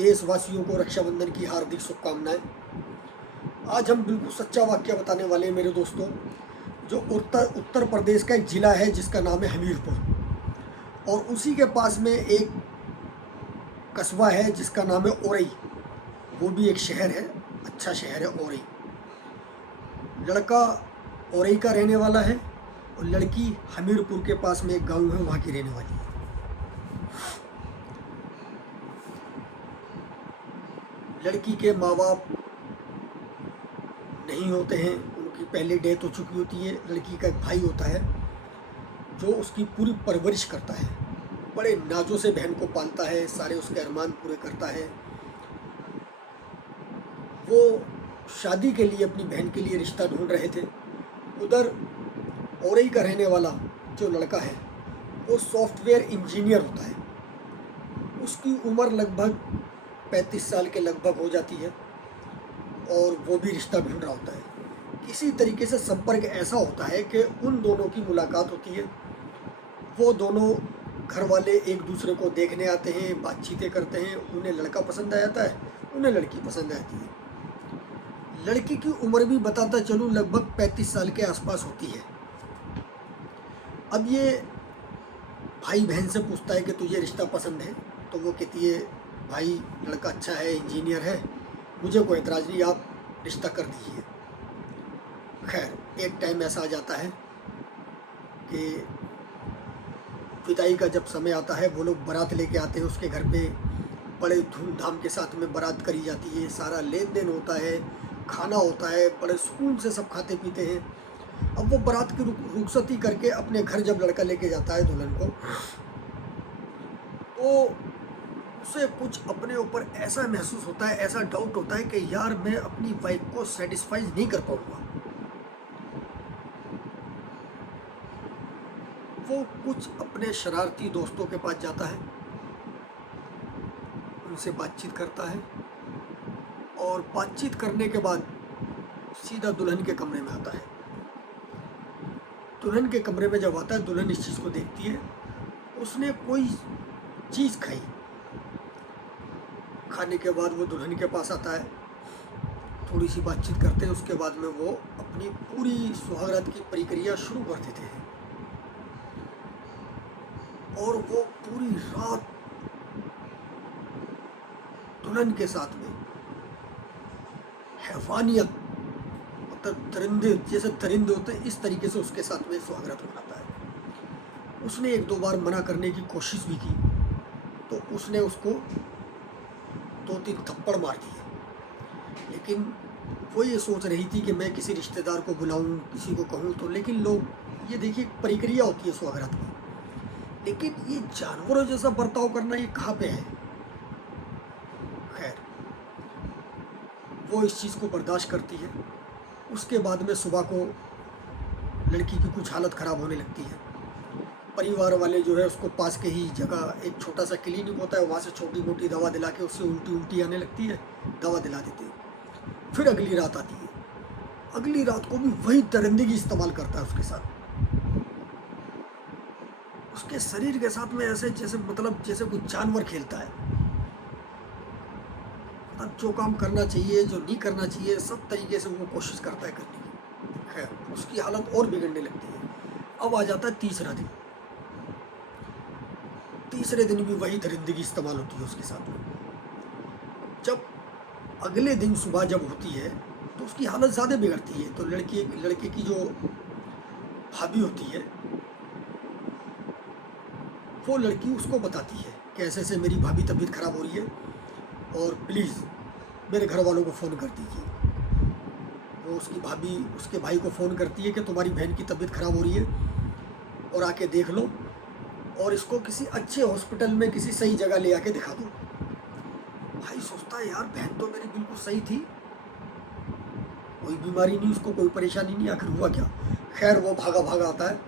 देशवासियों को रक्षाबंधन की हार्दिक शुभकामनाएं। आज हम बिल्कुल सच्चा वाक्य बताने वाले हैं मेरे दोस्तों। जो उत्तर प्रदेश का एक ज़िला है जिसका नाम है हमीरपुर, और उसी के पास में एक कस्बा है जिसका नाम है औरई। वो भी एक शहर है, अच्छा शहर है औरई। लड़का औरई का रहने वाला है और लड़की हमीरपुर के पास में एक गांव है वहाँ की रहने वाली है। लड़की के माँ बाप नहीं होते हैं, उनकी पहले डेथ हो चुकी होती है। लड़की का एक भाई होता है जो उसकी पूरी परवरिश करता है, बड़े नाजों से बहन को पालता है, सारे उसके अरमान पूरे करता है। वो शादी के लिए अपनी बहन के लिए रिश्ता ढूंढ रहे थे। उधर औरई का रहने वाला जो लड़का है वो सॉफ्टवेयर इंजीनियर होता है। उसकी उम्र लगभग 35 साल के लगभग हो जाती है और वो भी रिश्ता ढूंढ रहा होता है। किसी तरीके से संपर्क ऐसा होता है कि उन दोनों की मुलाकात होती है। वो दोनों घर वाले एक दूसरे को देखने आते हैं, बातचीतें करते हैं। उन्हें लड़का पसंद आ जाता है, उन्हें लड़की पसंद आती है। लड़की की उम्र भी बताता चलूँ लगभग 35 साल के आसपास होती है। अब ये भाई बहन से पूछता है कि तुझे रिश्ता पसंद है, तो वो कहती है भाई लड़का अच्छा है, इंजीनियर है, मुझे कोई एतराज़ नहीं, आप रिश्ता कर दीजिए। खैर एक टाइम ऐसा आ जाता है कि विदाई का जब समय आता है, वो लोग बारात लेके आते हैं उसके घर पे। बड़े धूमधाम के साथ में बारात करी जाती है, सारा लेन देन होता है, खाना होता है, बड़े सुकून से सब खाते पीते हैं। अब वो बारात की रुखसती करके अपने घर जब लड़का लेके जाता है दुल्हन को, तो उसे कुछ अपने ऊपर ऐसा महसूस होता है, ऐसा डाउट होता है कि यार मैं अपनी वाइफ को सेटिस्फाई नहीं कर पाऊंगा। वो कुछ अपने शरारती दोस्तों के पास जाता है, उनसे बातचीत करता है और बातचीत करने के बाद सीधा दुल्हन के कमरे में आता है। दुल्हन के कमरे में जब आता है, दुल्हन इस चीज़ को देखती है। उसने कोई चीज़ खाई, खाने के बाद वो दुल्हन के पास आता है, थोड़ी सी बातचीत करते हैं। उसके बाद में वो अपनी पूरी सुहागरात की प्रक्रिया शुरू कर देते हैं और वो पूरी रात दुल्हन के साथ में हैवानियत, मतलब दरिंदे जैसे दरिंदे होते हैं, इस तरीके से उसके साथ में सुहागरात मनाता है। उसने एक दो बार मना करने की कोशिश भी की तो उसने उसको 2-3 थप्पड़ मार दिए, लेकिन वो ये सोच रही थी कि मैं किसी रिश्तेदार को बुलाऊं, किसी को कहूं तो। लेकिन लोग, ये देखिए प्रक्रिया होती है सुहागरात की, लेकिन ये जानवरों जैसा बर्ताव करना ये कहाँ पे है। खैर वो इस चीज़ को बर्दाश्त करती है। उसके बाद में सुबह को लड़की की कुछ हालत ख़राब होने लगती है। परिवार वाले जो है उसको पास के ही जगह एक छोटा सा क्लिनिक होता है, वहाँ से छोटी मोटी दवा दिला के उससे उल्टी आने लगती है, दवा दिला देते हैं। फिर अगली रात आती है, अगली रात को भी वही दरिंदगी इस्तेमाल करता है उसके साथ। उसके शरीर के साथ में ऐसे जैसे जैसे कुछ जानवर खेलता है। अब जो काम करना चाहिए, जो नहीं करना चाहिए, सब तरीके से वो कोशिश करता है करने की। खैर उसकी हालत और बिगड़ने लगती है। अब आ जाता है तीसरा दिन। तीसरे दिन भी वही दरिंदगी इस्तेमाल होती है उसके साथ में। जब अगले दिन सुबह जब होती है तो उसकी हालत ज़्यादा बिगड़ती है। तो लड़के की जो भाभी होती है, वो लड़की उसको बताती है कि ऐसे ऐसे मेरी भाभी तबीयत ख़राब हो रही है और प्लीज़ मेरे घर वालों को फ़ोन कर दीजिए। वो उसकी भाभी उसके भाई को फ़ोन करती है कि तुम्हारी बहन की तबीयत ख़राब हो रही है और आके देख लो, और इसको किसी अच्छे हॉस्पिटल में किसी सही जगह ले आके दिखा दो। भाई सोचता है यार बहन तो मेरी बिल्कुल सही थी, कोई बीमारी नहीं, उसको कोई परेशानी नहीं, आखिर हुआ क्या। खैर वो भागा भागा आता है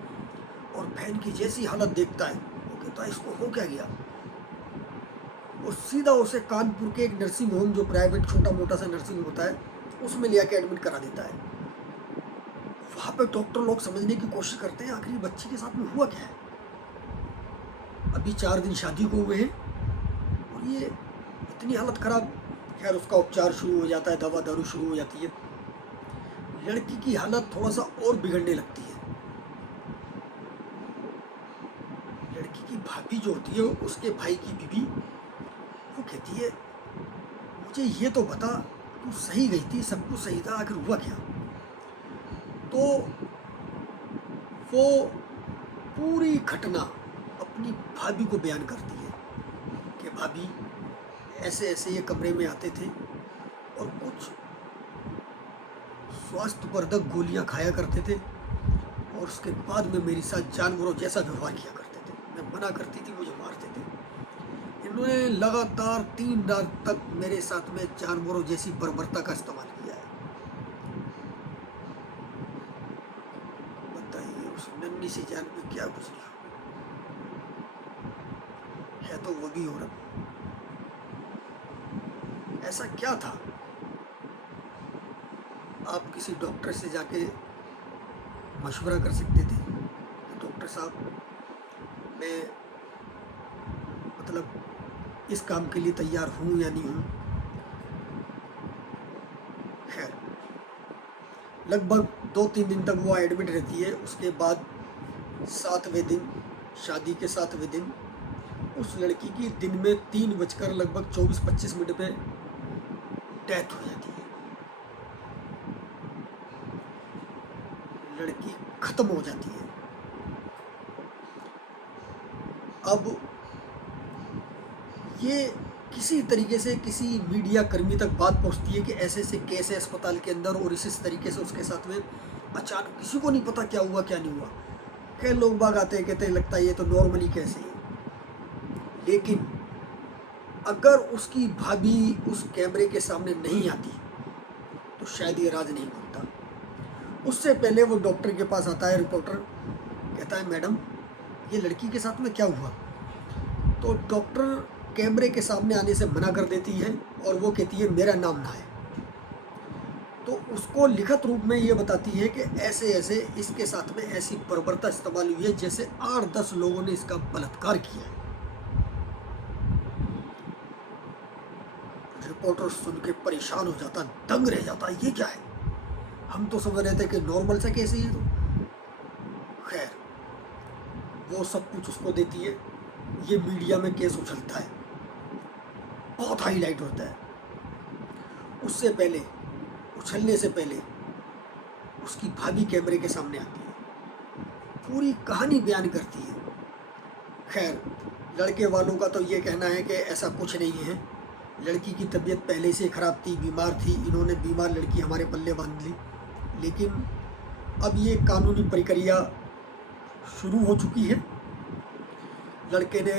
और बहन की जैसी हालत देखता है, वो कहता है इसको हो क्या गया। वो सीधा उसे कानपुर के एक नर्सिंग होम, जो प्राइवेट छोटा मोटा सा नर्सिंग होता है, उसमें ले आके एडमिट करा देता है। वहाँ पे डॉक्टर लोग समझने की कोशिश करते हैं आखिर बच्ची के साथ में हुआ क्या है। अभी 4 दिन शादी को हुए हैं और ये इतनी हालत ख़राब। खैर उसका उपचार शुरू हो जाता है, दवा दारू शुरू हो जाती है। लड़की की हालत थोड़ा सा और बिगड़ने लगती है। लड़की की भाभी जो होती है, उसके भाई की बीवी, वो कहती है मुझे ये तो बता, तू सही गई थी, सब कुछ सही था, आखिर हुआ क्या? तो वो पूरी घटना अपनी भाभी को बयान करती है कि भाभी ऐसे ऐसे ये कमरे में आते थे और कुछ स्वास्थ्यवर्धक गोलियां खाया करते थे और उसके बाद में मेरे साथ जानवरों जैसा व्यवहार किया करते थे। मैं मना करती थी, मुझे मारते थे। इन्होंने लगातार 3 रात तक मेरे साथ में जानवरों जैसी बर्बरता का इस्तेमाल किया है। बताइए उस नन्ही सी जान में क्या गुजरी है, तो वो भी औरत। ऐसा क्या था? आप किसी डॉक्टर से जाके मशवरा कर सकते थे कि डॉक्टर साहब, मैं मतलब इस काम के लिए तैयार हूँ या नहीं हूँ। खैर लगभग 2-3 दिन तक वो एडमिट रहती है। उसके बाद 7वें दिन, शादी के 7वें दिन, उस लड़की की दिन में 3 बजकर लगभग 24-25 मिनट पे डेथ हो जाती है। लड़की खत्म हो जाती है। अब ये किसी तरीके से किसी मीडिया कर्मी तक बात पहुंचती है कि ऐसे ऐसे केस है अस्पताल के अंदर, और इस तरीके से उसके साथ में अचानक किसी को नहीं पता क्या हुआ क्या नहीं हुआ। कई लोग बाग आते हैं, कहते हैं लगता है ये तो नॉर्मली कैसे है। लेकिन अगर उसकी भाभी उस कैमरे के सामने नहीं आती तो शायद ये राज नहीं खुलता। उससे पहले वो डॉक्टर के पास आता है, रिपोर्टर कहता है मैडम ये लड़की के साथ में क्या हुआ? तो डॉक्टर कैमरे के सामने आने से मना कर देती है और वो कहती है मेरा नाम ना है। तो उसको लिखित रूप में ये बताती है कि ऐसे ऐसे इसके साथ में ऐसी बर्बरता इस्तेमाल हुई है जैसे 8-10 लोगों ने इसका बलात्कार किया है। रिपोर्टर सुन के परेशान हो जाता, दंग रह जाता, ये क्या है? हम तो समझ रहे थे कि नॉर्मल सा केस ही है। तो खैर वो सब कुछ उसको देती है। ये मीडिया में केस उछलता है, बहुत हाईलाइट होता है। उससे पहले, उछलने से पहले उसकी भाभी कैमरे के सामने आती है, पूरी कहानी बयान करती है। खैर लड़के वालों का तो ये कहना है कि ऐसा कुछ नहीं है, लड़की की तबीयत पहले से ख़राब थी, बीमार थी, इन्होंने बीमार लड़की हमारे पल्ले बांध ली। लेकिन अब ये कानूनी प्रक्रिया शुरू हो चुकी है। लड़के ने